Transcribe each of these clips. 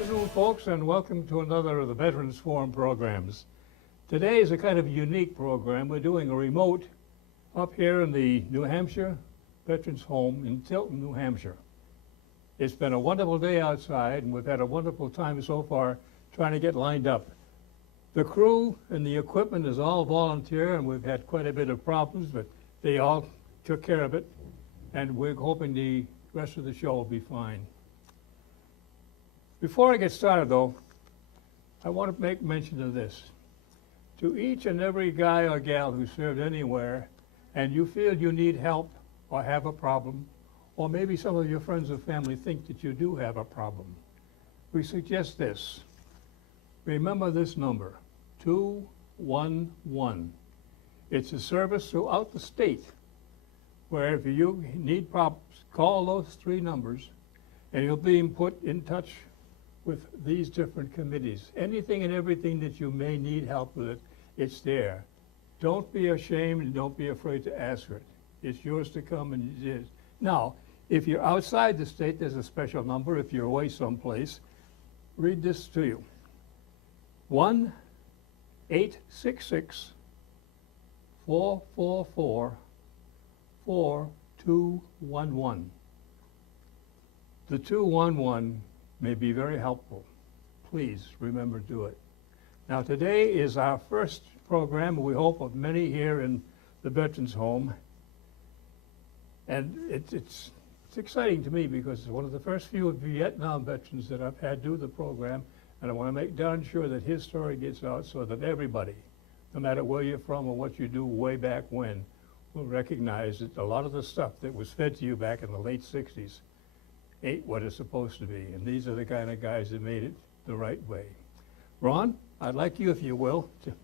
afternoon, folks, and welcome to another of the Veterans Forum programs. Today is a kind of unique program. We're doing a remote up here in the New Hampshire Veterans Home in Tilton, New Hampshire. It's been a wonderful day outside, and we've had a wonderful time so far trying to get lined up. The crew and the equipment is all volunteer, and we've had quite a bit of problems, but they all took care of it, and we're hoping the rest of the show will be fine. Before I get started, though, I want to make mention of this. To each and every guy or gal who served anywhere, and you feel you need help or have a problem, or maybe some of your friends or family think that you do have a problem, we suggest this. Remember this number, 211. It's a service throughout the state where if you need problems, call those three numbers, and you'll be put in touch with these different committees. Anything and everything that you may need help with, it's there. Don't be ashamed and don't be afraid to ask for it. It's yours to come, and it is. Now, if you're outside the state, there's a special number. If you're away someplace, read this to you. 1-866-444-4211. The 211 may be very helpful. Please remember to do it. Now today is our first program, we hope, of many here in the Veterans Home. And it's exciting to me because it's one of the first few Vietnam veterans that I've had do the program, and I want to make darn sure that his story gets out so that everybody, no matter where you're from or what you do way back when, will recognize that a lot of the stuff that was fed to you back in the late 60s ain't what it's supposed to be. And these are the kind of guys that made it the right way. Ron, I'd like you, if you will, to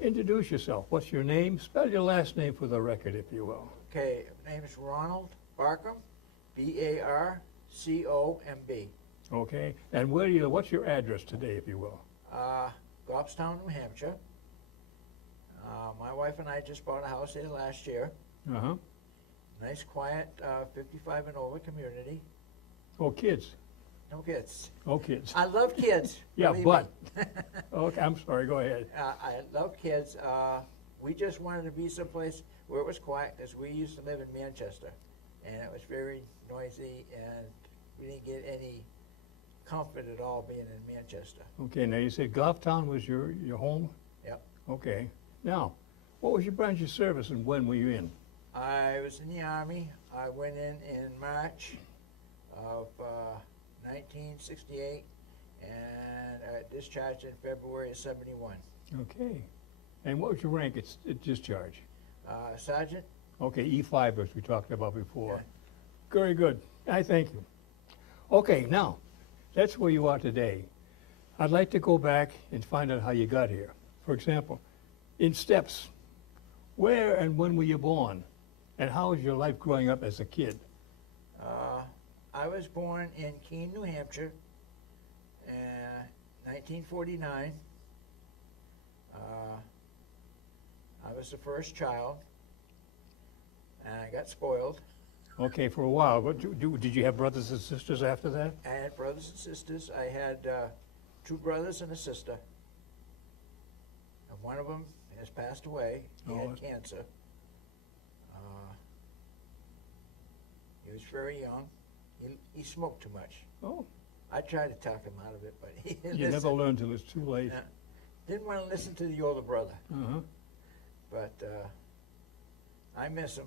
introduce yourself. What's your name? Spell your last name for the record, if you will. Okay, my name is Ronald Barcomb, B-A-R-C-O-M-B. Okay, and what's your address today, if you will? Goffstown, New Hampshire. My wife and I just bought a house here last year. Uh-huh. Nice, quiet, 55 and over community. Oh, kids. No kids. Oh, kids. I love kids. Yeah, believe but. me. Okay, I'm sorry, go ahead. I love kids. We just wanted to be someplace where it was quiet, because we used to live in Manchester, and it was very noisy, and we didn't get any comfort at all being in Manchester. Okay, now you said Goffstown was your home? Yep. Okay. Now, what was your branch of service and when were you in? I was in the Army. I went in March of 1968, and discharged in February of 71. Okay. And what was your rank at discharge? Sergeant. Okay, E5 as we talked about before. Yeah. Very good. I thank you. Okay, now, that's where you are today. I'd like to go back and find out how you got here. For example, in steps, where and when were you born? And how was your life growing up as a kid? I was born in Keene, New Hampshire, in 1949. I was the first child, and I got spoiled. Okay, for a while. Did you have brothers and sisters after that? I had brothers and sisters. I had 2 brothers and a sister. And one of them has passed away. He had cancer. He was very young. He smoked too much. Oh. I tried to talk him out of it, but he didn't You never learned till it's too late. Didn't want to listen to the older brother. Uh-huh. But I miss him.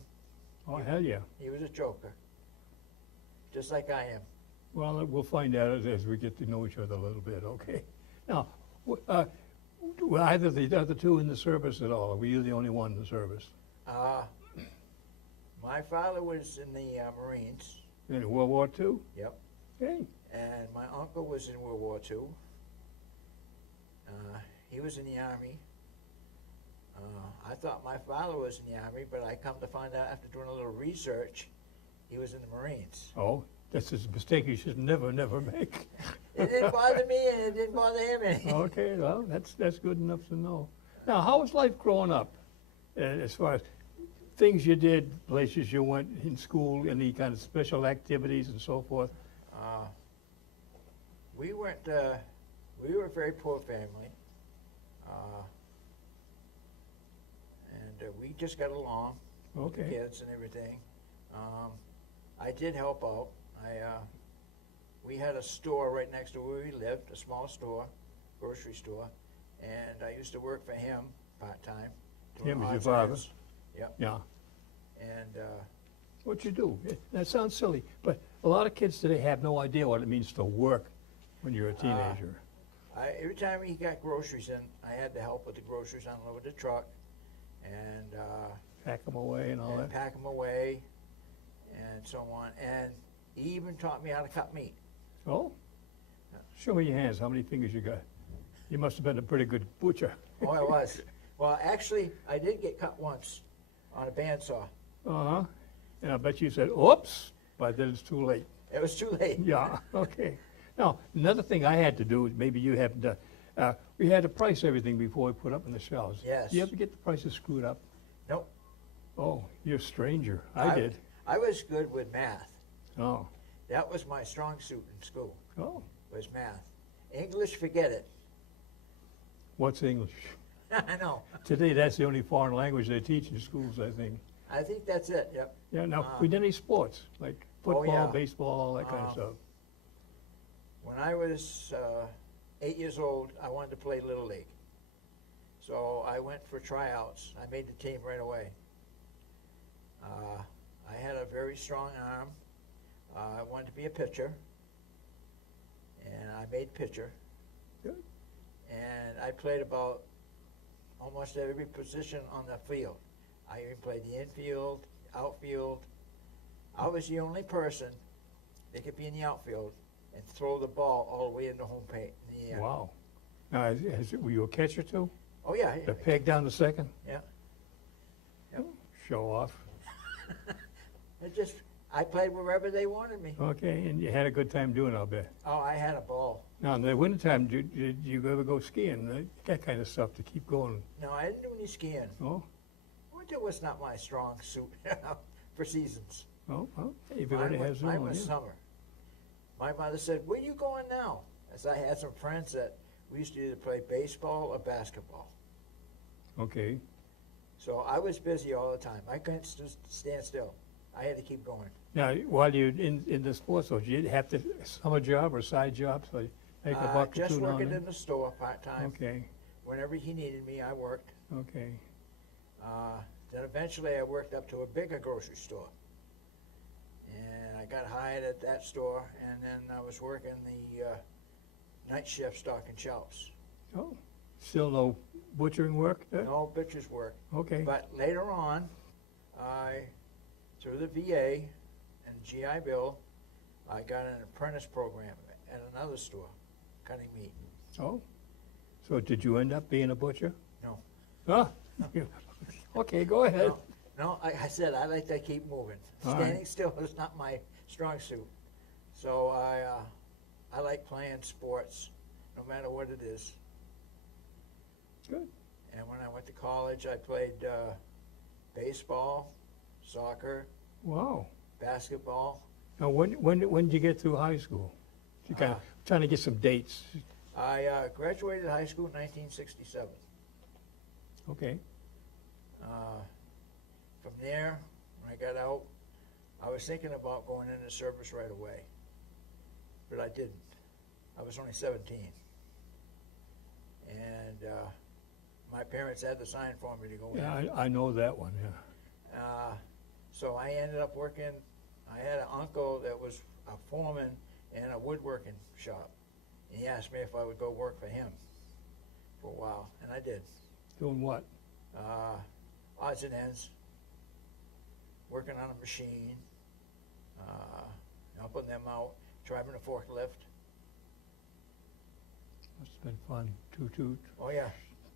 Oh, hell yeah. He was a joker, just like I am. Well, we'll find out as we get to know each other a little bit, okay? Now, were either the other two in the service at all, or were you the only one in the service? My father was in the Marines. In World War II? Yep. Hey. And my uncle was in World War II. He was in the Army. I thought my father was in the Army, but I come to find out after doing a little research, he was in the Marines. Oh, that's a mistake you should never make. It didn't bother me, and it didn't bother him any. Okay, well, that's good enough to know. Now, how was life growing up, as far as things you did, places you went in school, any kind of special activities and so forth? we weren't, we were a very poor family. And we just got along with the Okay. kids and everything. I did help out. We had a store right next to where we lived, a small store, grocery store, and I used to work for him part-time. doing Him is your odds father? and ends. Yep. Yeah. And What you do? That sounds silly, but a lot of kids today have no idea what it means to work when you're a teenager. every time he got groceries in, I had to help with the groceries, unload the truck, and Pack them away and all that. pack them away, and so on. And he even taught me how to cut meat. Oh? Show me your hands. How many fingers you got? You must have been a pretty good butcher. Oh, I was. Well, actually, I did get cut once on a bandsaw. Uh-huh. And I bet you said, oops, but then it's too late. It was too late. Yeah, okay. Now, another thing I had to do, maybe you haven't done, we had to price everything before we put up in the shelves. Yes. You ever get the prices screwed up? Nope. Oh, you're a stranger. I did. I was good with math. Oh, That was my strong suit in school, oh. was math. English, forget it. What's English? I know. Today, that's the only foreign language they teach in schools, I think. I think that's it, yep. Yeah, now, Uh, we did any sports, like oh, football, yeah. baseball, all that kind of Um, stuff? When I was 8 years old, I wanted to play Little League. So I went for tryouts. I made the team right away. I had a very strong arm. I wanted to be a pitcher, and I made pitcher. Good. And I played about almost every position on the field. I even played the infield, outfield. I was the only person that could be in the outfield and throw the ball all the way into home plate in the air. Wow. Now, were you a catcher too? Oh yeah, The peg down the second? yeah. Yep. Show off. I played wherever they wanted me. Okay, and you had a good time doing it, I'll bet. Oh, I had a ball. Now, in the wintertime, did you ever go skiing? That kind of stuff to keep going? No, I didn't do any skiing. Oh, Winter was not my strong suit for seasons. oh, well, everybody has their Mine own, was yeah. summer. My mother said, "Where you going now?" As I had some friends that we used to either play baseball or basketball. Okay, So I was busy all the time. I couldn't stand still. I had to keep going. now, while you're in the sports, though, did you have to, summer job or side job, so you make a buck or Just two down working there? in the store part-time. Okay, Whenever he needed me, I worked. okay, Then eventually I worked up to a bigger grocery store. And I got hired at that store, and then I was working the night shift stocking shelves. oh, still no butchering work there? No butcher's work. Okay, But later on, through the VA and GI Bill, I got an apprentice program at another store, cutting meat. oh, so did you end up being a butcher? No. Huh? Okay, go ahead. No, I said I like to keep moving. All Standing right. still is not my strong suit. So I like playing sports, no matter what it is. Good. And when I went to college, I played baseball, soccer, Wow. basketball. Now, when did you get through high school? You kind of trying to get some dates. I graduated high school in 1967. Okay. From there, when I got out, I was thinking about going into service right away, but I didn't. I was only 17. And my parents had to sign for me to go in. Yeah, I know that one, yeah. So I ended up working, I had an uncle that was a foreman in a woodworking shop. And he asked me if I would go work for him for a while, and I did. Doing what? Odds and ends, working on a machine, helping them out, driving a forklift. Must have been fun. Toot toot. Oh yeah.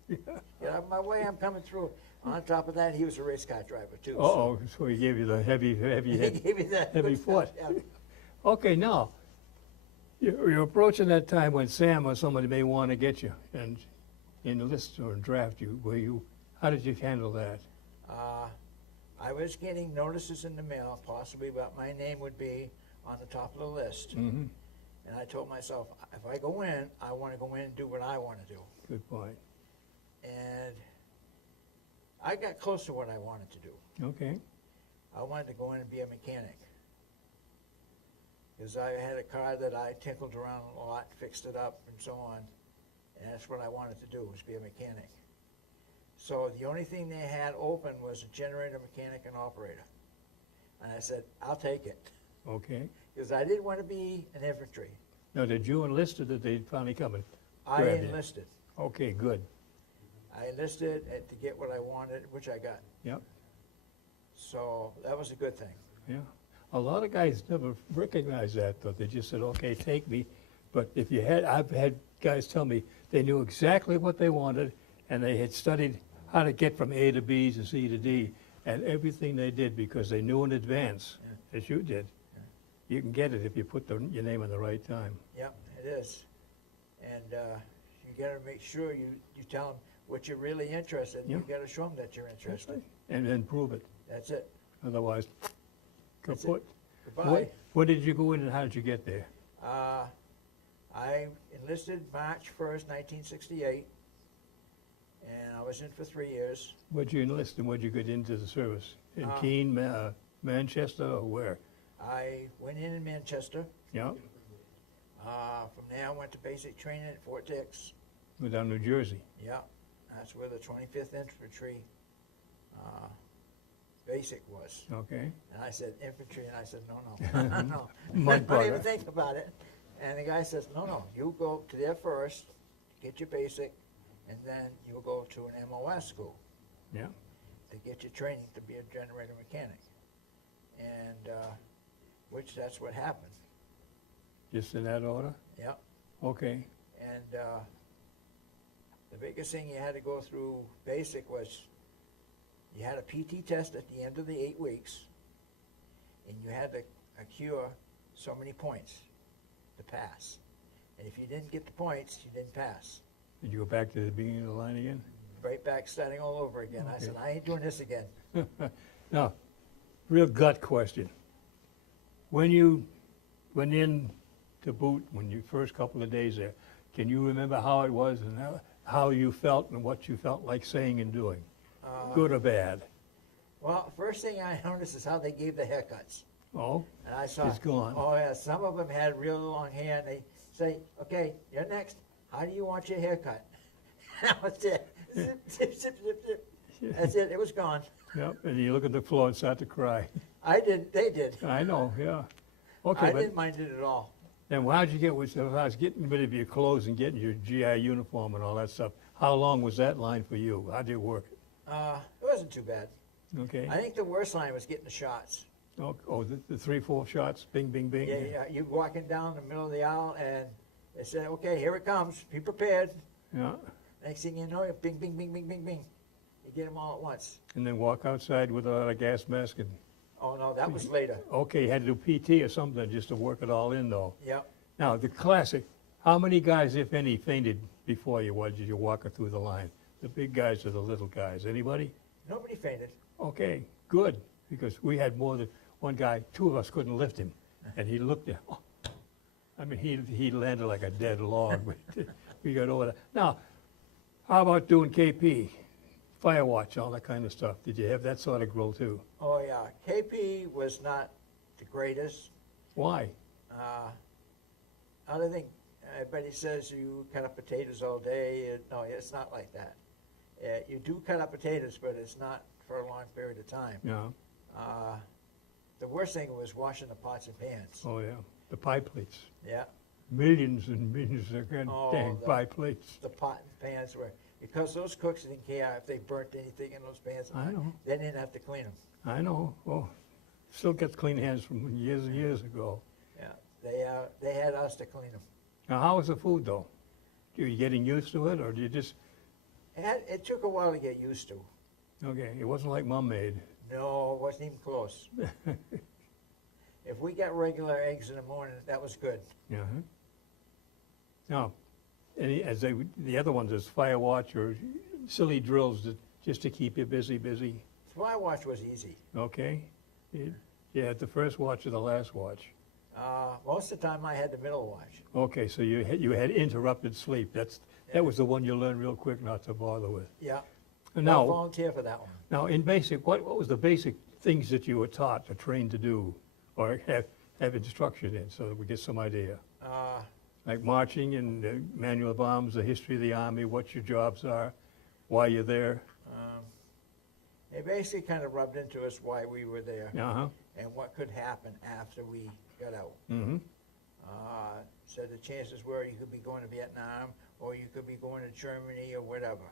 Yeah. Get out of my way, I'm coming through. On top of that, he was a race car driver too. Uh-oh, so he gave you the heavy So head. he gave me that heavy good stuff, foot. yeah. Okay, now, you're approaching that time when Sam or somebody may want to get you and enlist or draft you. How did you handle that? I was getting notices in the mail, possibly, but my name would be on the top of the list. Mm-hmm. And I told myself, if I go in, I want to go in and do what I want to do. Good point. And I got close to what I wanted to do. Okay. I wanted to go in and be a mechanic. Because I had a car that I tinkled around a lot, fixed it up, and so on. And that's what I wanted to do, was be a mechanic. So the only thing they had open was a generator mechanic and operator. And I said, I'll take it. Okay. Because I didn't want to be an infantry. Now, did you enlist or did they finally come and I grab you? enlisted. Okay, good. I enlisted to get what I wanted, which I got. Yep. So that was a good thing. Yeah. A lot of guys never recognize that, though. They just said, okay, take me. But if you had, I've had guys tell me they knew exactly what they wanted, and they had studied how to get from A to B to C to D, and everything they did because they knew in advance, as you did. You can get it if you put your name in the right time. Yep, it is. And you got to make sure you tell them what you're really interested in. Yeah. You got to show them that you're interested. And then prove it. That's it. Otherwise, That's it. kaput. Goodbye. When did you go in and how did you get there? I enlisted March 1st, 1968, and I was in for 3 years. Where'd you enlist and where'd you get into the service? In Uh, Keene, Manchester, or where? I went in Manchester. Yeah, From there, I went to basic training at Fort Dix. we're down New Jersey. Yeah, that's where the 25th Infantry basic was. Okay. And I said, infantry, and I said, no, no. Mud Don't even butter. think about it. And the guy says, no, you go to there first, get your basic, and then you'll go to an MOS school Yeah. to get your training to be a generator mechanic. And, which that's what happened. Just in that order? Yep. Okay. And the biggest thing you had to go through basic was you had a PT test at the end of the 8 weeks, and you had to accrue so many points to pass. And if you didn't get the points, you didn't pass. Did you go back to the beginning of the line again? Right back starting all over again. I Okay. said, I ain't doing this again. Now, real gut question. When you went in to boot, when you first couple of days there, can you remember how it was and how you felt and what you felt like saying and doing? Good or bad? Well, first thing I noticed is how they gave the haircuts. Oh, And I saw, it's gone. oh yeah, some of them had real long hair, and they say, okay, you're next. How do you want your haircut? That was it. Zip, zip, zip, zip, zip. That's it. It was gone. Yep, and you look at the floor and start to cry. I didn't. They did. I know, yeah. Okay, I but didn't mind it at all. then how'd you get, as I was getting rid of your clothes and getting your GI uniform and all that stuff, how long was that line for you? How'd you work it? It wasn't too bad. Okay. I think the worst line was getting the shots. Oh, the 3-4 shots, bing, bing, bing? Yeah, yeah. You walking down the middle of the aisle, and they said, okay, here it comes. Be prepared. Yeah, Next thing you know, bing, bing, bing, bing, bing, bing. You get them all at once. and then walk outside with a gas mask and, Oh, no, that was later. okay, you had to do PT or something just to work it all in though. Yep. Now, the classic, how many guys, if any, fainted before you was you walking through the line? The big guys or the little guys? Anybody? Nobody fainted. Okay, good, because we had more than one guy, 2 of us couldn't lift him, and he looked at, oh, I mean, he landed like a dead log. We got over that. Now, how about doing KP, fire watch, all that kind of stuff? Did you have that sort of growth too? Oh, yeah. KP was not the greatest. Why? Other thing, everybody says you cut up potatoes all day. No, it's not like that. You do cut up potatoes, but it's not for a long period of time. Yeah, The worst thing was washing the pots and pans. oh yeah, the pie plates. Yeah, Millions and millions of dang Oh, pie plates. the pot and pans were, because those cooks didn't care if they burnt anything in those pans. I know. They didn't have to clean them. I know, oh, still gets clean hands from years and years ago. Yeah, they had us to clean them. Now, how was the food though? Are you getting used to it, or do you just, It took a while to get used to. okay, it wasn't like Mom made? No, it wasn't even close. If we got regular eggs in the morning, that was good. Yeah. Now, the other ones is fire watch or silly drills just to keep you busy. Fly watch was easy. Okay? You had the first watch or the last watch? Most of the time I had the middle watch. Okay, so you had interrupted sleep. That was the one you learned real quick not to bother with. Yeah. And I'll now, volunteer for that one. now in basic, what was the basic things that you were taught or trained to do or have instruction in so that we get some idea? Like marching and manual of arms, the history of the Army, what your jobs are, why you're there. It basically kind of rubbed into us why we were there Uh-huh. and what could happen after we got out. Mm-hmm. So the chances were you could be going to Vietnam or you could be going to Germany or whatever.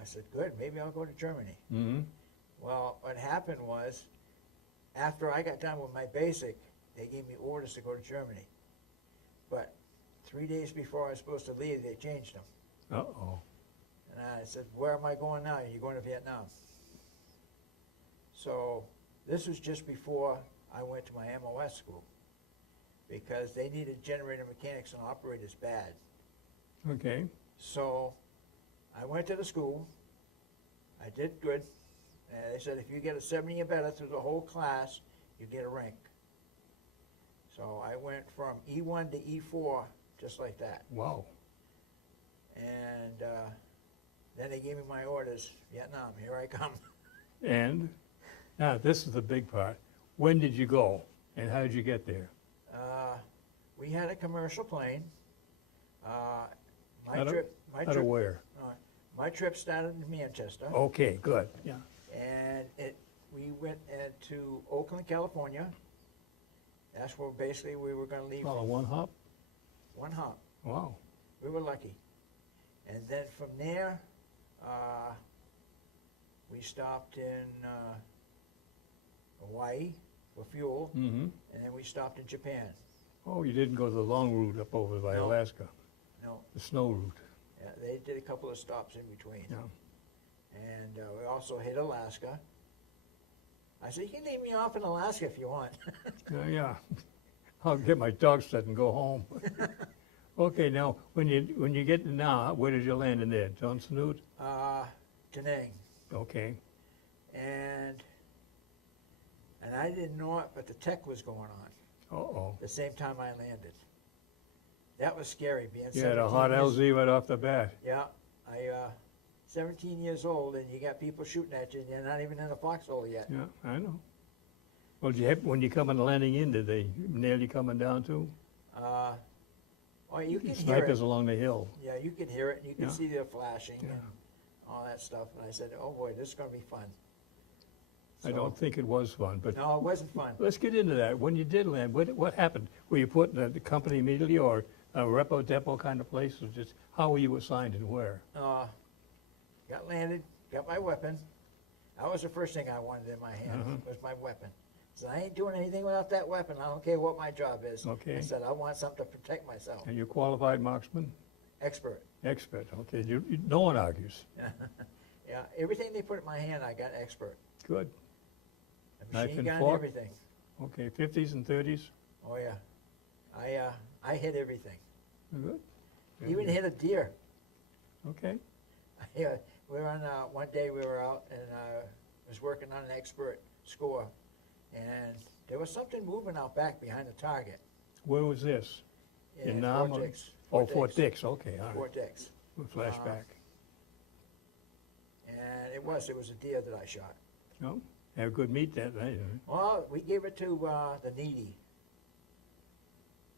I said, good, maybe I'll go to Germany. Mm-hmm. Well, what happened was, after I got done with my basic, they gave me orders to go to Germany. But 3 days before I was supposed to leave, they changed them. Uh-oh. And I said, where am I going now? You're going to Vietnam. So this was just before I went to my MOS school, because they needed generator mechanics and operators bad. Okay. So I went to the school. I did good. And they said, if you get a 70 or better through the whole class, you get a rank. So I went from E1 to E4, just like that. Wow. And then they gave me my orders, Vietnam, here I come. And now this is the big part. When did you go and how did you get there? We had a commercial plane. Out of where? My trip started in Manchester. Okay, good. Yeah. And we went to Oakland, California. That's where basically we were going to leave. Oh, one hop? One hop. Wow. We were lucky. And then from there, we stopped in Hawaii for fuel, Mm-hmm. and then we stopped in Japan. Oh, you didn't go the long route up over by No. Alaska, No, the snow route. yeah, they did a couple of stops in between. Yeah. And we also hit Alaska. I said, you can leave me off in Alaska if you want. Yeah. I'll get my dog set and go home. Okay, now, when you get to now, where did you land in there? Johnson? Da Nang. Okay. And I didn't know it, but the tech was going on Uh-oh. the same time I landed. That was scary, being You had a hot 17 years. LZ right off the bat. Yeah, 17 years old, and you got people shooting at you, and you're not even in a foxhole yet. Yeah, I know. Well, when you come and landing in, did they nail you coming down too? Oh, you can hear it. Snipers along the hill. Yeah, you can hear it, and you can Yeah. see the flashing Yeah. and all that stuff. And I said, oh boy, this is going to be fun. I don't think it was fun, but No, it wasn't fun. let's get into that. When you did land, what happened? Were you put in the company immediately or a repo depot kind of place? Or just how were you assigned and where? Got landed, got my weapon. That was the first thing I wanted in my hand, was my weapon. So I ain't doing anything without that weapon. I don't care what my job is. Okay. I said, I want something to protect myself. And you're qualified marksman? Expert. Expert, okay. No one argues. Yeah, everything they put in my hand, I got expert. Good. A Knife machine and gun, fork? everything. Okay, 50s and 30s? Oh yeah. I hit everything. Good. Even hit a deer. Okay. Yeah, we were on, one day we were out and was working on an expert score, and there was something moving out back behind the target. Where was this? In Nam? Fort or- Dix. Oh, Fort Dix, okay, all right. Fort Dix. Flashback. And it was a deer that I shot. No? Have good meat that night, huh? Well, we gave it to the needy.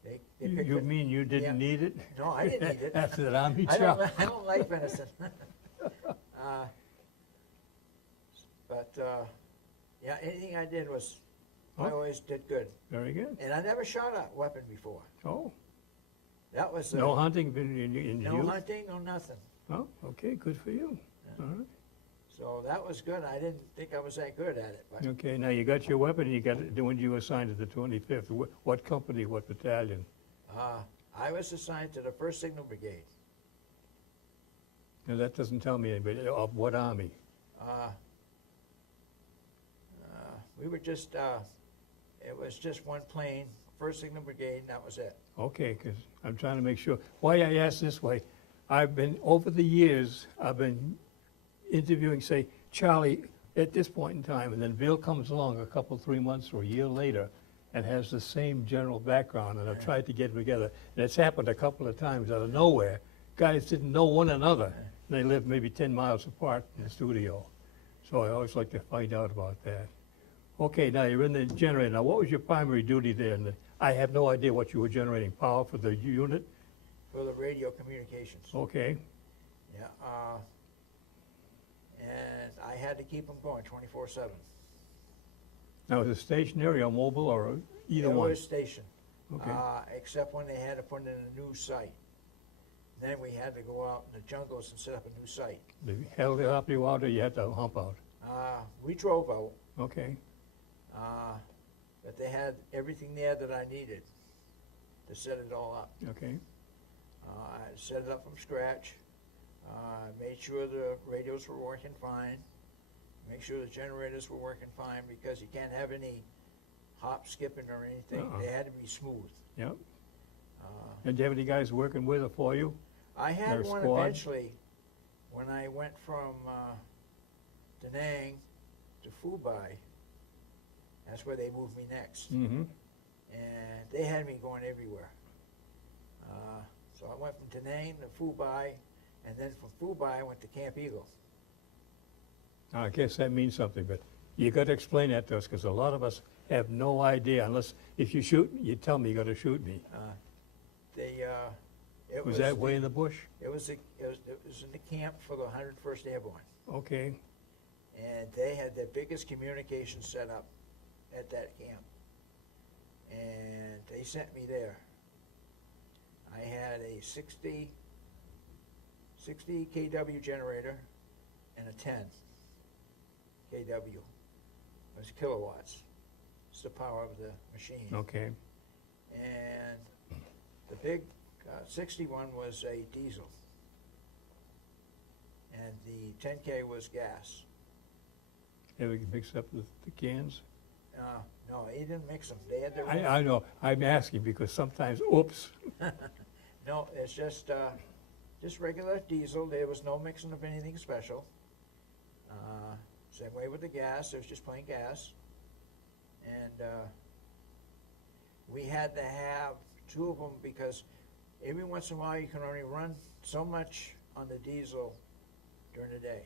They picked You it. mean you didn't Yeah. need it? No, I didn't need it. After that army I job? don't like venison. But yeah, anything I did was, I Oh. always did good. Very good. And I never shot a weapon before. Oh, That was no hunting in no youth? hunting, no nothing. Oh, okay, good for you. All right. So that was good. I didn't think I was that good at it, but Okay, now you got your weapon, and you got it, when you were assigned to the 25th, what company, what battalion? I was assigned to the 1st Signal Brigade. Now, that doesn't tell me anybody, of what army? We were just, it was just one plane, 1st Signal Brigade, and that was it. Okay, because I'm trying to make sure. Why I ask this way, over the years, I've been interviewing, say, Charlie at this point in time, and then Bill comes along a couple, 3 months or a year later, and has the same general background, and I've tried to get them together. And it's happened a couple of times out of nowhere. Guys didn't know one another. And they lived maybe 10 miles apart in the studio. So I always like to find out about that. Okay, now you're in the generator. Now, what was your primary duty there? I have no idea what you were generating, power for the unit? For the radio communications. Okay, Yeah, and I had to keep them going 24/7. now is it stationary or mobile or either It one? was stationed, Okay, except when they had to put in a new site. Then we had to go out in the jungles and set up a new site. they held it up you out or you had to hump out? We drove out, Okay, but they had everything there that I needed to set it all up. okay, I set it up from scratch, made sure the radios were working fine, make sure the generators were working fine, because you can't have any hop skipping or anything. They had to be smooth. yep. And do you have any guys working with or for you? I had Their one squad? eventually when I went from Da Nang to Phu-Bai. That's where they moved me next. Mm-hmm, And they had me going everywhere. So I went from Da Nang to Phu-Bai, and then from Phu-Bai I went to Camp Eagle. I guess that means something, but you got to explain that to us, because a lot of us have no idea, unless, if you shoot, you tell me you got to shoot me. It Was that way in the bush? It was in the camp for the 101st Airborne, Okay, and they had their biggest communication set up at that camp, and they sent me there. I had a 60 kW generator and a 10 kW. It was kilowatts. It's the power of the machine. okay, And the big 61 was a diesel, and the 10K was gas. ever mixed up the cans? No, he didn't mix them. They had their own. I know, I'm asking because sometimes, oops, No, it's just regular diesel. There was no mixing of anything special. Same way with the gas. It was just plain gas. And we had to have two of them, because every once in a while you can only run so much on the diesel during the day,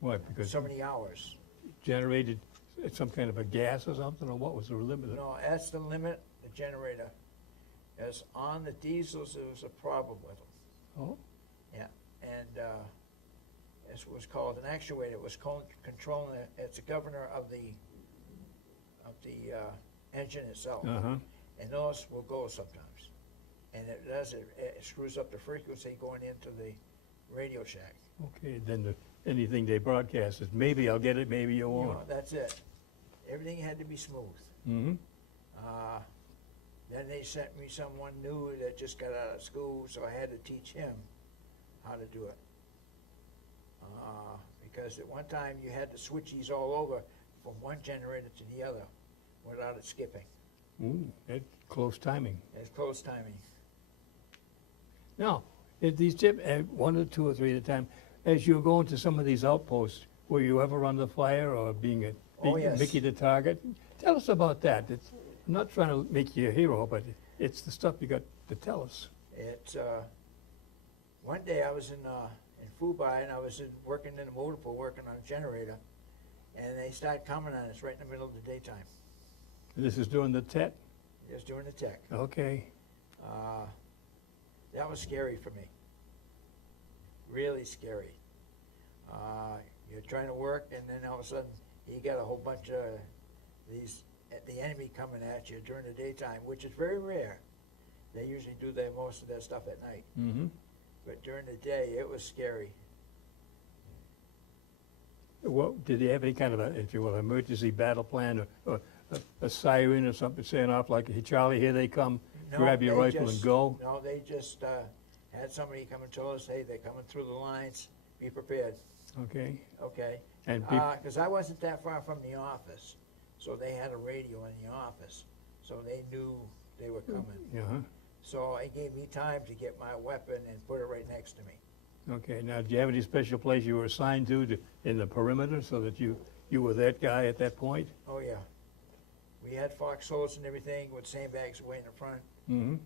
what, because so many hours. generated some kind of a gas or something, or what was the limit? No, that's the limit, the generator. As on the diesels, there was a problem with them. Oh, Yeah, and this was called an actuator. It was controlling it. It's a governor of the engine itself. uh-huh, And those will go sometimes. And it does, it screws up the frequency going into the Radio Shack. okay, then anything they broadcast is, maybe I'll get it, maybe you You won't. know, that's it. Everything had to be smooth. Mm-hmm, Then they sent me someone new that just got out of school, so I had to teach him how to do it. Because at one time you had to switch these all over from one generator to the other without it skipping. ooh, that's close timing. It's close timing. Now, if these one or two or three at a time, as you go into some of these outposts, were you ever under fire or being Oh, yes. Mickey the target? Tell us about that. I'm not trying to make you a hero, but it's the stuff you got to tell us. It's one day I was in Phu-Bai, and I was working in a motor pool, working on a generator, and they started coming on us right in the middle of the daytime. This is during the TET? Just doing the tech. Okay. That was scary for me. Really scary. You're trying to work, and then all of a sudden you got a whole bunch of the enemy coming at you during the daytime, which is very rare. They usually do most of their stuff at night. Mm-hmm. But during the day, it was scary. What, did they have any kind of a, if you will, emergency battle plan or a siren or something saying off like, hey, Charlie, here they come, No, grab your they rifle and go? No, they just had somebody come and tell us, hey, they're coming through the lines, be prepared. Okay. Okay? And Because I wasn't that far from the office, so they had a radio in the office, so they knew they were coming. uh-huh. So it gave me time to get my weapon and put it right next to me. Okay, now, do you have any special place you were assigned to in the perimeter so that you were that guy at that point? Oh, yeah. We had foxholes and everything with sandbags way in the front, Mm-hmm.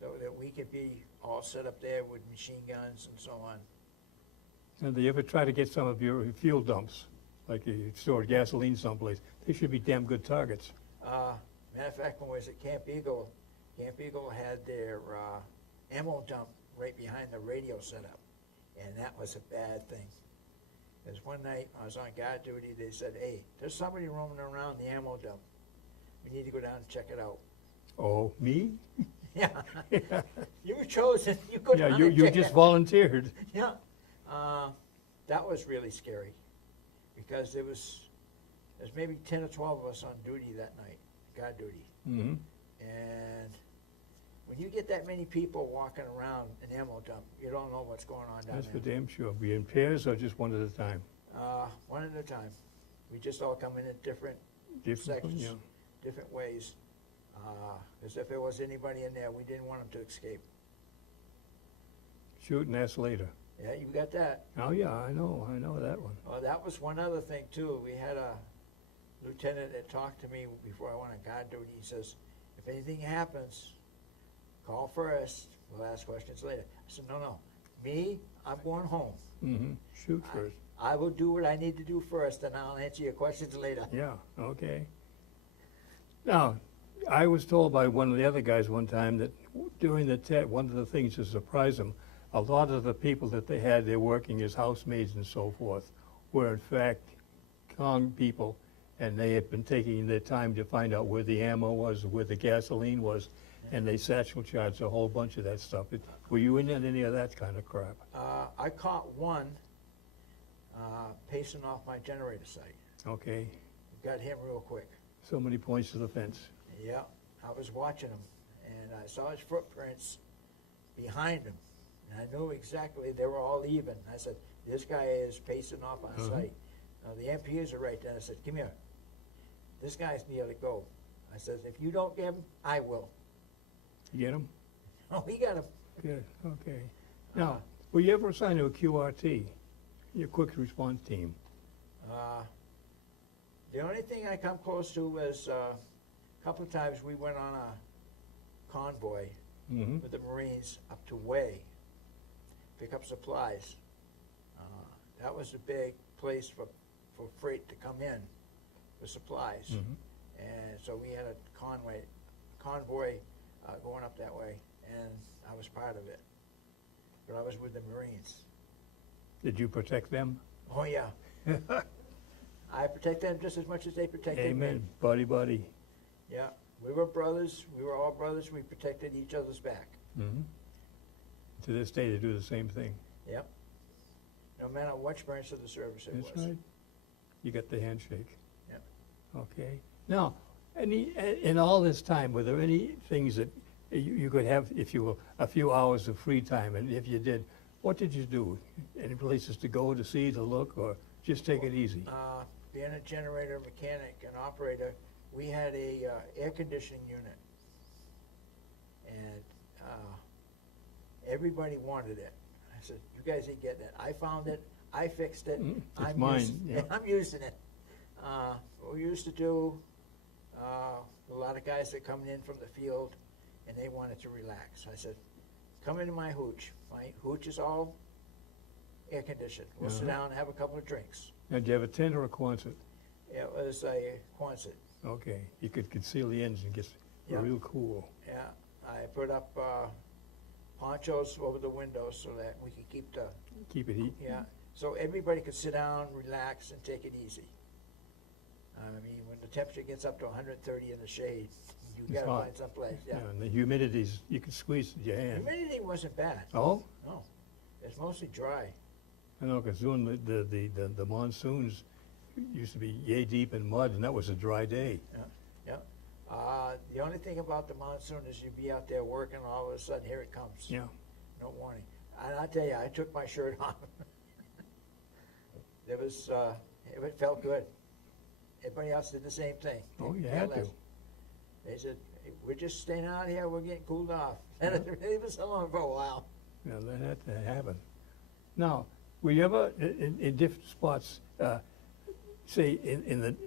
so that we could be all set up there with machine guns and so on. And do you ever try to get some of your fuel dumps, like you stored gasoline someplace? They should be damn good targets. Matter of fact, when I was at Camp Eagle had their ammo dump right behind the radio setup, and that was a bad thing. Because one night I was on guard duty, they said, "Hey, there's somebody roaming around the ammo dump. We need to go down and check it out." Oh, me? Yeah, you were chosen. You go Yeah, down you and you check just it. volunteered. Yeah, that was really scary because there's maybe 10 or 12 of us on duty that night, guard duty. Mm-hmm. And when you get that many people walking around an ammo dump, you don't know what's going on down That's for there. damn sure. Be in pairs or just one at a time? One at a time. We just all come in at different Different, sections, yeah. different ways. Because if there was anybody in there, we didn't want them to escape. Shoot and ask later. Yeah, you got that. Oh, yeah, I know that one. Well, that was one other thing too. We had a lieutenant that talked to me before I went on guard duty. He says, "If anything happens, call first. We'll ask questions later." I said, No. Me, I'm going home. Mm-hmm. Shoot first. I will do what I need to do first, and I'll answer your questions later. Yeah, okay. Now, I was told by one of the other guys one time that during the one of the things to surprise them, a lot of the people that they had there working as housemaids and so forth were in fact con people, and they had been taking their time to find out where the ammo was, where the gasoline was, and they satchel charged a whole bunch of that stuff. Were you in on any of that kind of crap? I caught one pacing off my generator site. Okay, Got him real quick. so many points to the fence. Yeah, I was watching him, and I saw his footprints behind him, and I knew exactly they were all even. I said, "This guy is pacing off on site." Now, the MPs are right there. I said, "Come here. This guy's near to go." I said, "If you don't get him, I will." You get them? Oh, he got him. Good, okay. Now, were you ever assigned to a QRT, your quick response team? The only thing I come close to was a couple of times we went on a convoy Mm-hmm. with the Marines up to Way, pick up supplies. That was a big place for freight to come in with supplies. Mm-hmm. And so we had a convoy going up that way, and I was part of it. But I was with the Marines. Did you protect them? Oh, yeah. I protect them just as much as they protected me. Amen. Buddy, buddy. Yeah, we were brothers. We were all brothers. We protected each other's back. Mm-hmm. To this day, they do the same thing. Yep. No matter what branch of the service it That's was. right. You got the handshake. Yep. Okay. Now, in all this time, were there any things that you could have, if you will, a few hours of free time? And if you did, what did you do? Any places to go, to see, to look, or just take it easy? Being a generator mechanic and operator, we had a air conditioning unit. And everybody wanted it. I said, "You guys ain't getting it. I found it. I fixed it. It's mine, yeah. I'm using it." What we used to do, a lot of guys that coming in from the field, and they wanted to relax. I said, "Come into my hooch. My hooch is all air conditioned. We'll sit down and have a couple of drinks." Now, did you have a tent or a Quonset? It was a Quonset. Okay. You could conceal the engine and get Yeah. real cool. Yeah, I put up ponchos over the windows so that we could keep the, Keep it heat. yeah, so everybody could sit down, relax, and take it easy. I mean, when the temperature gets up to 130 in the shade, you It's gotta hot. find someplace, yeah. And the humidity's, you can squeeze your hand. Humidity wasn't bad, Oh? no, it's mostly dry. I know, because during the monsoons used to be yay deep in mud, and that was a dry day. The only thing about the monsoon is you'd be out there working, all of a sudden, here it comes. Yeah. No warning. And I tell you, I took my shirt off. It felt good. Everybody else did the same thing. Oh, you They had to. left. They said, "Hey, we're just staying out here, we're getting cooled off." And it was alone for a while. Yeah, that had to happen. Now, were you ever in different spots say,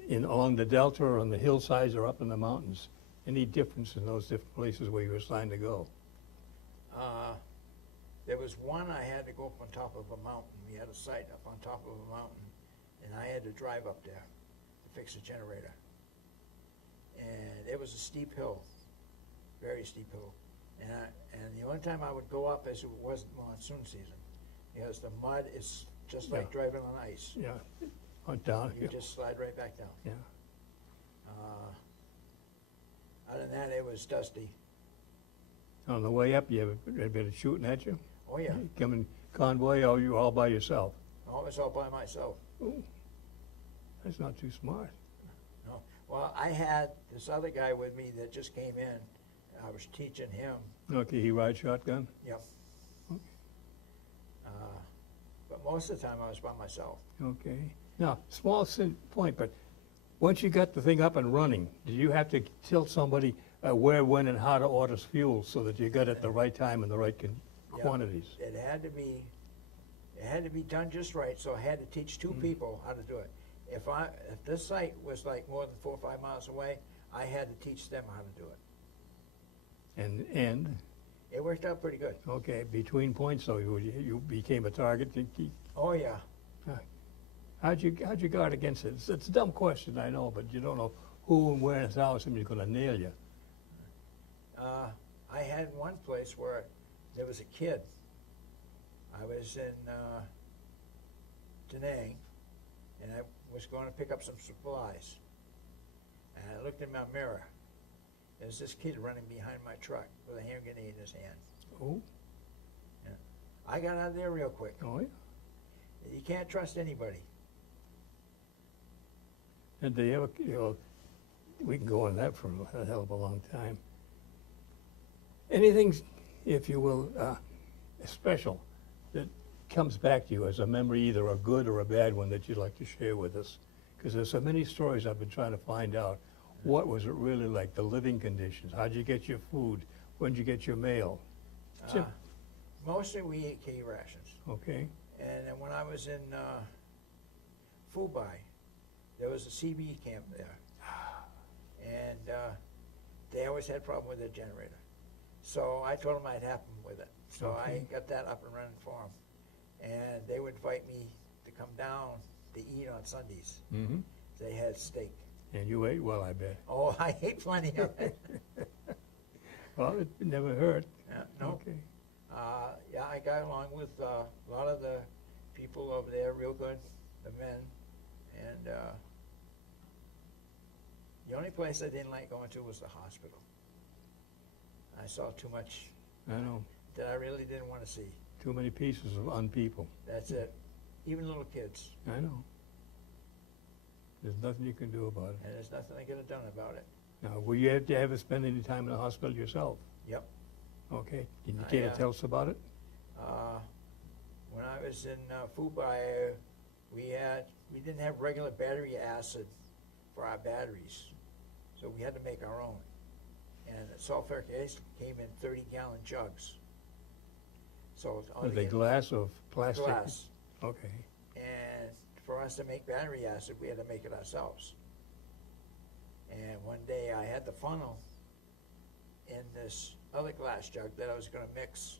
along the delta or on the hillsides or up in the mountains, any difference in those different places where you were assigned to go? There was one I had to go up on top of a mountain. We had a site up on top of a mountain, and I had to drive up there to fix a generator. And it was a steep hill, very steep hill. And the only time I would go up is it wasn't monsoon season, because the mud is just like driving on ice. Yeah, on down. You just slide right back down. Yeah. Other than that, it was dusty. On the way up, you have anybody shooting at you? Oh, yeah. Coming convoy, or you all by yourself? I was all by myself. Ooh, that's not too smart. No. Well, I had this other guy with me that just came in. I was teaching him. Okay, he rides shotgun? Yep. Okay. But most of the time I was by myself. Okay. Now, small point, but once you got the thing up and running, did you have to tell somebody where, when, and how to order fuel so that you got it at the right time and the right quantities? It had to be done just right, so I had to teach two people how to do it. If this site was like more than 4 or 5 miles away, I had to teach them how to do it. And it worked out pretty good. okay, between points, so you became a target. Oh, yeah. How'd you guard against it? It's a dumb question, I know, but you don't know who and where and how somebody's going to nail you. I had one place where there was a kid. I was in Da Nang, and I was going to pick up some supplies. And I looked in my mirror. There's this kid running behind my truck with a hand grenade in his hand. Oh? Yeah. I got out of there real quick. Oh, yeah? You can't trust anybody. Did they ever, we can go on that for a hell of a long time. Anything, if you will, special that comes back to you as a memory, either a good or a bad one that you'd like to share with us? Because there's so many stories I've been trying to find out. What was it really like, the living conditions? How'd you get your food? When'd you get your mail? Mostly we ate K rations. Okay. And then when I was in Fubai, there was a CB camp there. And they always had a problem with their generator. So I told them I'd help them with it. So I got that up and running for them. And they would invite me to come down to eat on Sundays. Mm-hmm. They had steak. And you ate well, I bet. Oh, I ate plenty of it. Well, it never hurt. No. Okay. Yeah, I got along with a lot of the people over there real good, the men. And the only place I didn't like going to was the hospital. I saw too much I know. that I really didn't want to see. Too many pieces of unpeople. That's it. Even little kids. I know. There's nothing you can do about it. And there's nothing I could have done about it. Now, will you have to ever spend any time in the hospital yourself? Yep. Okay. Can you care to tell us about it? When I was in Fubai, we didn't have regular battery acid for our batteries, so we had to make our own. And the sulfuric acid came in 30-gallon jugs. So Are they glass or plastic? Glass. Okay. And for us to make battery acid, we had to make it ourselves. And one day I had the funnel in this other glass jug that I was going to mix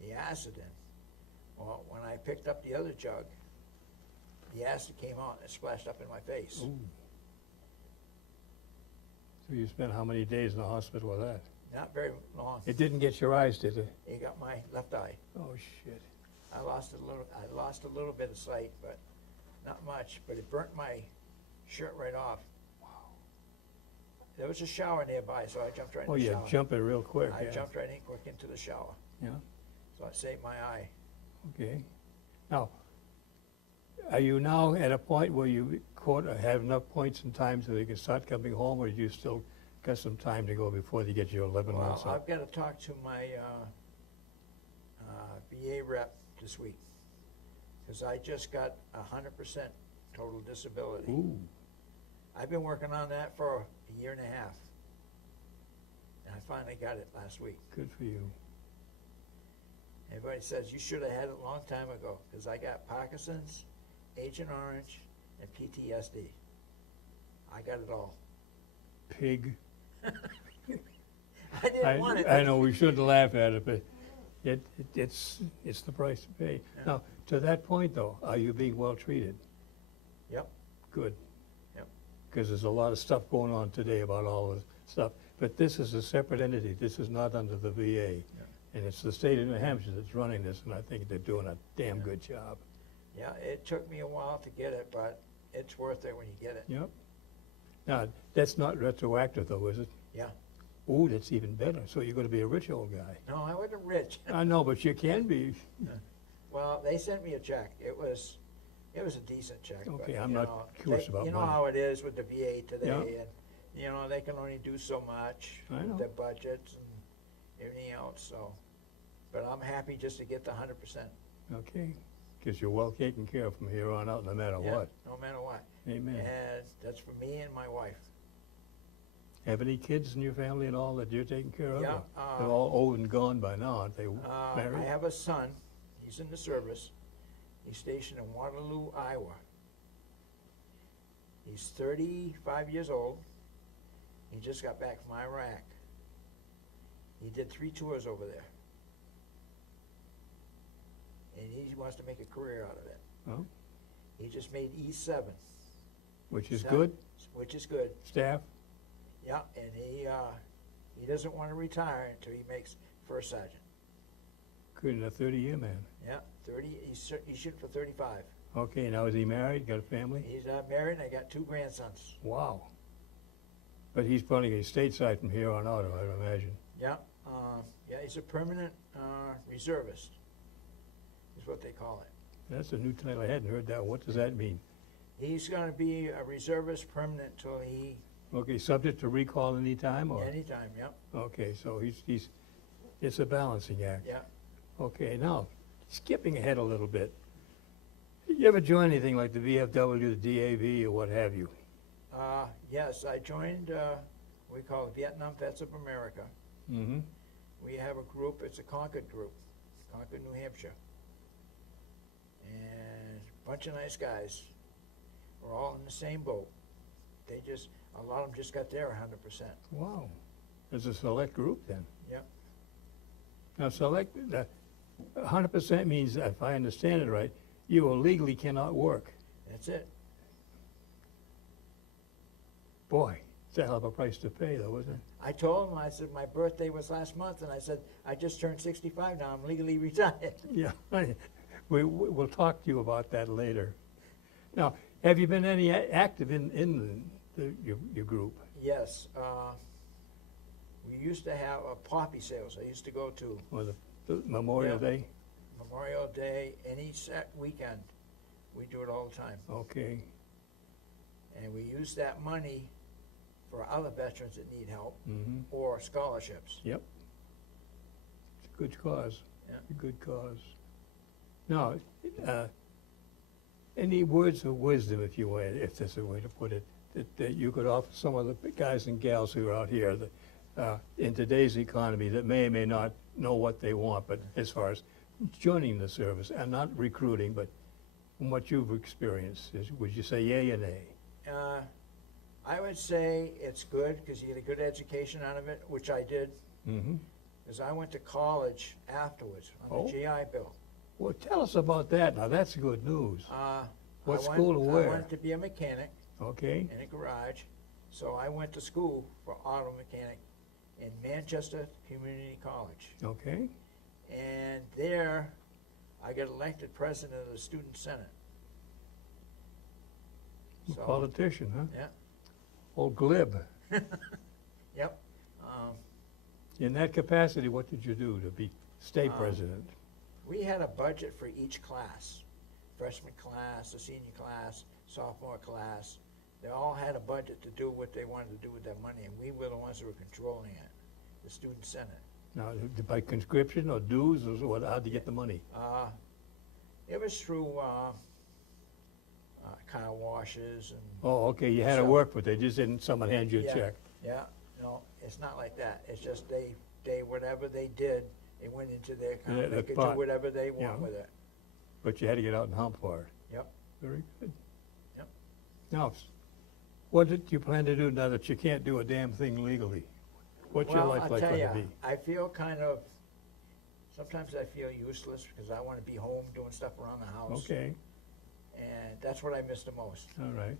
the acid in. Well, when I picked up the other jug, the acid came out and it splashed up in my face. Ooh. So you spent how many days in the hospital with that? Not very long. It didn't get your eyes, did it? It got my left eye. Oh, shit. I lost a little bit of sight, but not much. But it burnt my shirt right off. Wow. There was a shower nearby, so I jumped right in Oh, the yeah, shower. jumping real quick. I yeah. jumped right in quick into the shower. Yeah. So I saved my eye. Okay. Now, are you now at a point where you have enough points and time so you can start coming home, or do you still got some time to go before you get your 11 months Well, up? I've got to talk to my VA rep this week, because I just got 100% total disability. Ooh. I've been working on that for a year and a half, and I finally got it last week. Good for you. Everybody says you should have had it a long time ago, because I got Parkinson's, Agent Orange, and PTSD. I got it all. Pig. I didn't want it. I know we shouldn't laugh at it, but it's the price to pay. Yeah. Now, to that point though, are you being well treated? Yep. Good. Yep. Because there's a lot of stuff going on today about all this stuff. But this is a separate entity. This is not under the VA. Yeah. And it's the state of New Hampshire that's running this, and I think they're doing a damn good job. Yeah, it took me a while to get it, but it's worth it when you get it. Yep. Now, that's not retroactive though, is it? Yeah. Ooh, that's even better. So you're gonna be a rich old guy. No, I wasn't rich. I know, but you can be. Well, they sent me a check. It was a decent check. but, Okay, you I'm not know, curious about You know money. how it is with the VA today, Yeah. and, you know, they can only do so much I know. with their budgets and everything else, so. But I'm happy just to get the 100%. Okay, because you're well taken care of from here on out, no matter Yeah, what. no matter what. Amen. And that's for me and my wife. Have any kids in your family at all that you're taking care of? Yeah, Or they're all old and gone by now, aren't they? I Married? have a son. He's in the service. He's stationed in Waterloo, Iowa. He's 35 years old. He just got back from Iraq. He did 3 tours over there. And he wants to make a career out of it. Oh, He just made E7. which is Seven. good. Which is good. Staff? Yeah, and he doesn't want to retire until he makes first sergeant. Good, and a 30-year man. Yeah, 30. He's shooting for 35. Okay, now is he married, got a family? He's married, and I got 2 grandsons. Wow. But he's probably going to stateside from here on out, I would imagine. Yeah, yeah, he's a permanent reservist, is what they call it. That's a new title. I hadn't heard that. What does that mean? He's going to be a reservist permanent till he, Okay, subject to recall any time, or? anytime, yep, Okay, so he's, it's a balancing act. yeah. Okay, now, skipping ahead a little bit. You ever join anything like the VFW, the DAV, or what have you? Yes, I joined, we call it Vietnam Vets of America. Mm-hmm. We have a group, it's a Concord group, Concord, New Hampshire. And a bunch of nice guys. We're all in the same boat. They just, a lot of them just got there 100%. Wow. It's a select group then? Yep. Now, select, 100% means, if I understand it right, you illegally cannot work. That's it. Boy, it's a hell of a price to pay, though, isn't it? I told him, I said, my birthday was last month, and I said, I just turned 65 now, I'm legally retired. Yeah, we'll talk to you about that later. Now, have you been any active in your group? Yes, we used to have a poppy sales I used to go to. Or the Memorial Yeah. Day? Memorial Day, any set weekend, we do it all the time. Okay, And we use that money for other veterans that need help mm-hmm, or scholarships. yep. It's a good cause. Yeah. A good cause. Now, any words of wisdom, if you will, if there's a way to put it, that you could offer some of the guys and gals who are out here that, in today's economy that may or may not know what they want, but as far as joining the service, and not recruiting, but from what you've experienced, would you say yay or nay? I would say it's good because you get a good education out of it, which I did, Mm-hmm. because I went to college afterwards on the Oh. GI Bill. Well, tell us about that. Now, that's good news. What school to I where? wanted to be a mechanic Okay, in a garage, so I went to school for auto mechanic in Manchester Community College. okay. And there, I got elected president of the Student Senate. So, Politician, huh? yeah, Old glib. yep. In that capacity, what did you do to be state Um, president? We had a budget for each class, freshman class, a senior class, sophomore class. They all had a budget to do what they wanted to do with their money, and we were the ones who were controlling it, the Student Senate. Now, by conscription or dues, or what, how'd you get the money? It was through car washes and, Oh, okay, you had to So- work, but they just didn't, someone hand you a Yeah. check. yeah, no, it's not like that. It's just they whatever they did, it went into their account. Yeah, They the could pot. do whatever they Yeah. want with it. But you had to get out and hump for it. Yep. Very good. Yep. Now, what did you plan to do now that you can't do a damn thing legally? What's your life like going to be? I feel sometimes I feel useless because I want to be home doing stuff around the house. Okay, And that's what I miss the most. all right.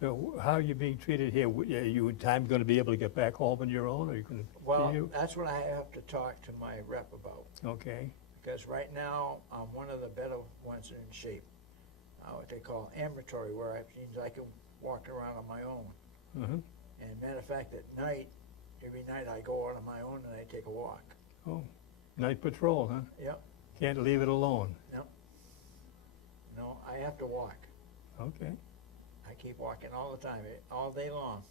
So how are you being treated here? Are you in time going to be able to get back home on your own, or are you going to? Well, that's what I have to talk to my rep about. Okay, Because right now, I'm one of the better ones in shape. What they call ambulatory, where it means I can walk around on my own. uh-huh. And matter of fact, at night, every night I go out on my own and I take a walk. Oh, night patrol, huh? Yep. Can't leave it alone. No, I have to walk. Okay. I keep walking all the time, all day long.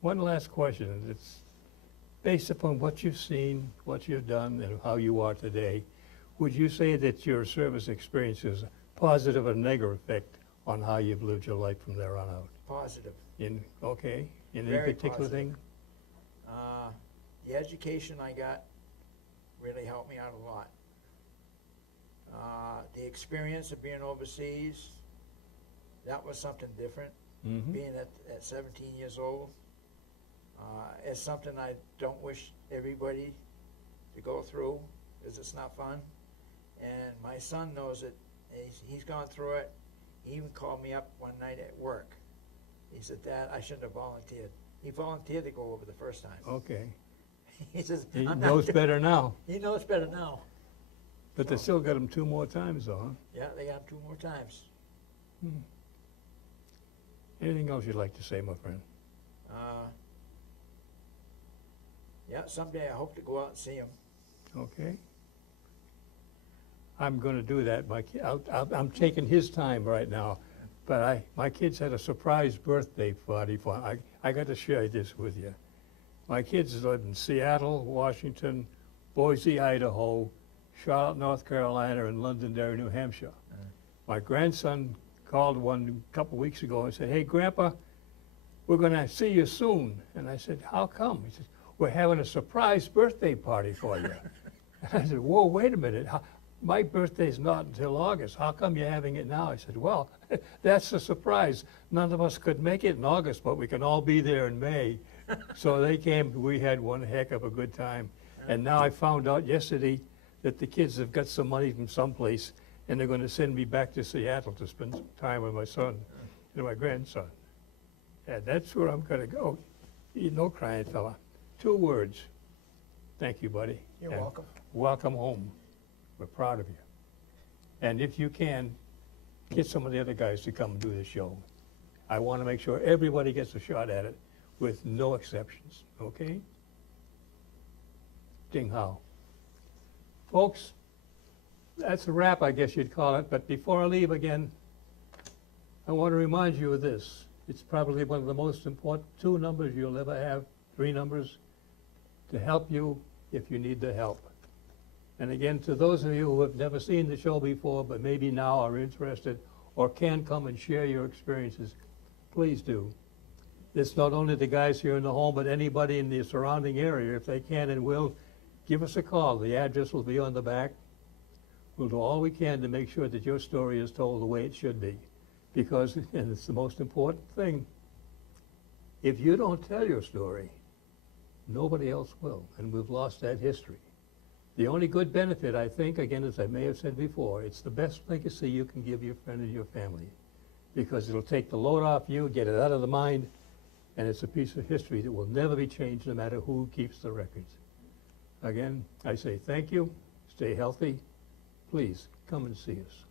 One last question. It's based upon what you've seen, what you've done, and how you are today. Would you say that your service experience is a positive or negative effect on how you've lived your life from there on out? Positive. In any Very particular positive. thing? The education I got really helped me out a lot. The experience of being overseas, that was something different. Mm-hmm. Being at 17 years old, it's something I don't wish everybody to go through, because it's not fun. And my son knows it. He's gone through it. He even called me up one night at work. He said, "Dad, I shouldn't have volunteered." He volunteered to go over the first time. Okay. He says, He "I'm knows not better now. He knows better now. But they still got him 2 more times, though, huh? Yeah, they got him 2 more times. Anything else you'd like to say, my friend? Yeah, someday I hope to go out and see him. Okay. I'm going to do that. I'm taking his time right now, but my kids had a surprise birthday party for. I got to share this with you. My kids live in Seattle, Washington, Boise, Idaho, Charlotte, North Carolina, and Londonderry, New Hampshire. My grandson called one a couple weeks ago and said, "Hey, Grandpa, we're going to see you soon." And I said, "How come?" He said, "We're having a surprise birthday party for you." And I said, "Whoa, wait a minute. My birthday's not until August. How come you're having it now?" I said, "Well, that's a surprise. None of us could make it in August, but we can all be there in May." So they came. We had one heck of a good time. And now I found out yesterday that the kids have got some money from someplace, and they're going to send me back to Seattle to spend some time with my son and my grandson. And that's where I'm going to go. You know, crying fella. 2 words. Thank you, buddy. You're And welcome. welcome home. We're proud of you. And if you can, get some of the other guys to come and do this show. I want to make sure everybody gets a shot at it with no exceptions, okay? Ding hao. Folks, that's a wrap, I guess you'd call it. But before I leave again, I want to remind you of this. It's probably one of the most important 2 numbers you'll ever have, 3 numbers, to help you if you need the help. And again, to those of you who have never seen the show before, but maybe now are interested or can come and share your experiences, please do. It's not only the guys here in the home, but anybody in the surrounding area, if they can and will, give us a call. The address will be on the back. We'll do all we can to make sure that your story is told the way it should be. Because, and it's the most important thing, if you don't tell your story, nobody else will, and we've lost that history. The only good benefit, I think, again, as I may have said before, it's the best legacy you can give your friend and your family, because it'll take the load off you, get it out of the mind, and it's a piece of history that will never be changed no matter who keeps the records. Again, I say thank you, stay healthy, please come and see us.